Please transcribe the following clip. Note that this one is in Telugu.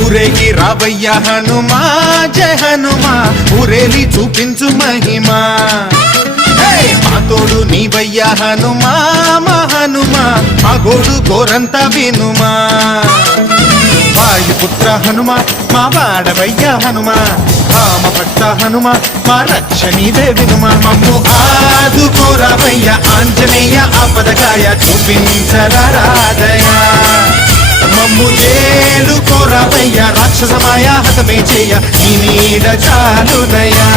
ఊరేగి రావయ్య హనుమా జయ హనుమా ఊరేలి చూపించు మహిమా మా తోడు నీవయ్య హనుమా మా హనుమా మా గోడు గోరంత వినుమా వాయుపుత్ర హనుమా మా వాడవయ్య హనుమా రామ భక్త హనుమా మా రక్షణీదే వినుమా మమ్ము ఆదుకోరావయ్య ఆంజనేయ ఆపదకాయ చూపించరాదయా మమ్ము ఏలు కోరావయ్య రాక్షసమాయ హతమే చేయ నీ నీడ చాలునయా